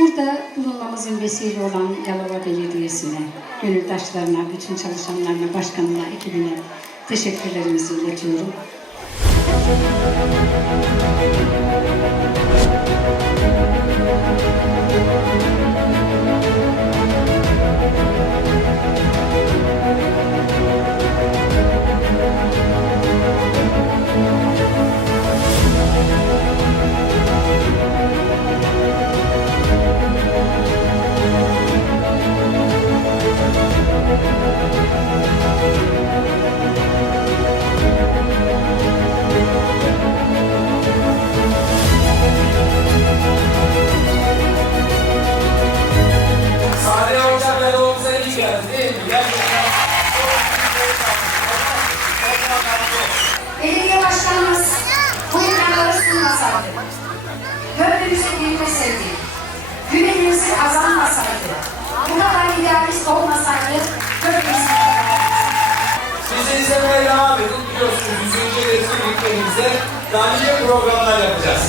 Burada bulunmamızın vesile olan Yalova Belediyesi'ne, gönüldaşlarına, bütün çalışanlarına, başkanına, ekibine teşekkürlerimizi iletiyorum. Sade iyi geldi değil mi? Gerçekten. Belediye başkanımız bu imkanları sunmasaydı, gönlümüze girmeseydi, güvenimizi kazanmasaydı, bu kadar idealist olmasaydı, gönlümüzü Sizi izlemeye devam edin. Biliyorsunuz 100. resmi birliklerimizde daha nice programlar yapacağız.